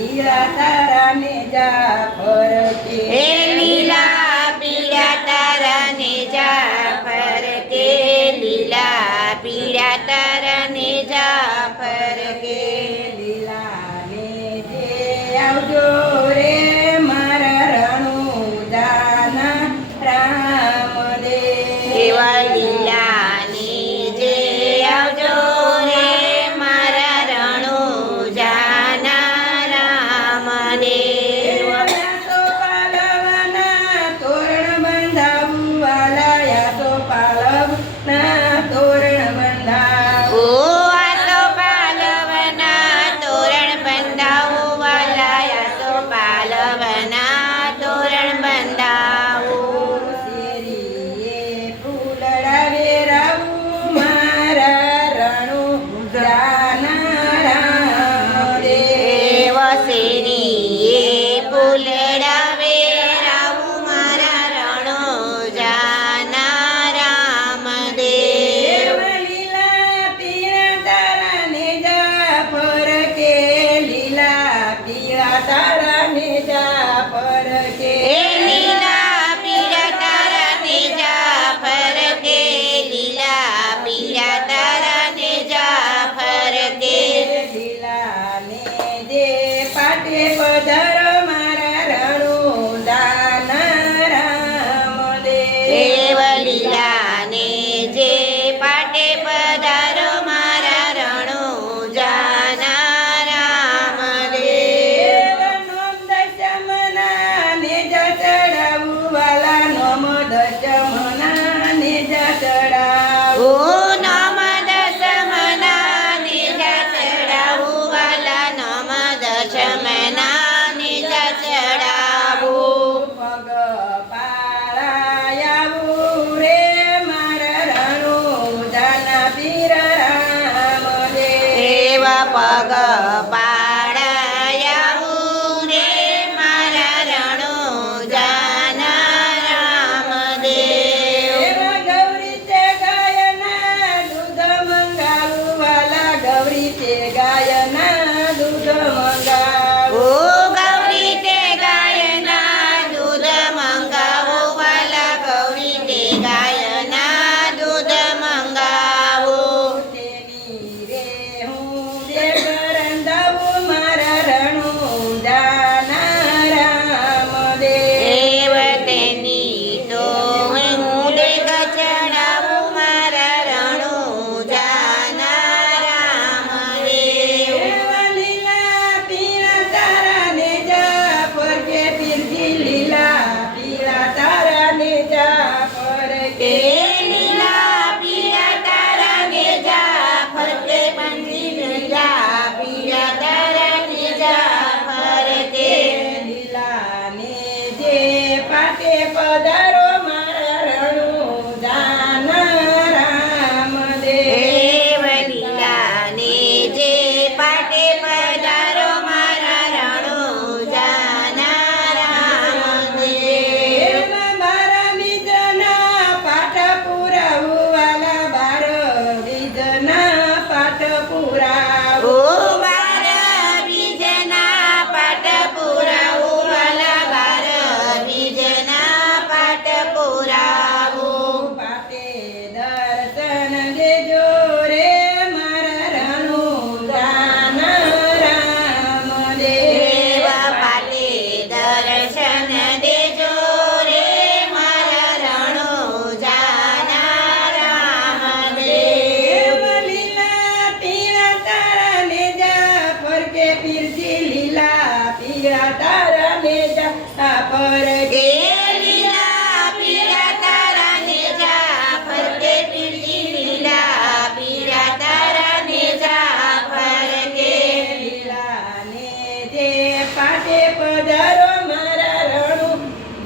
પીળા તારા ને જા ફરકે હે લીલા પીળા તારા ને જા ફરકે લીલા પીળા તારા பாகா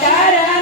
cara.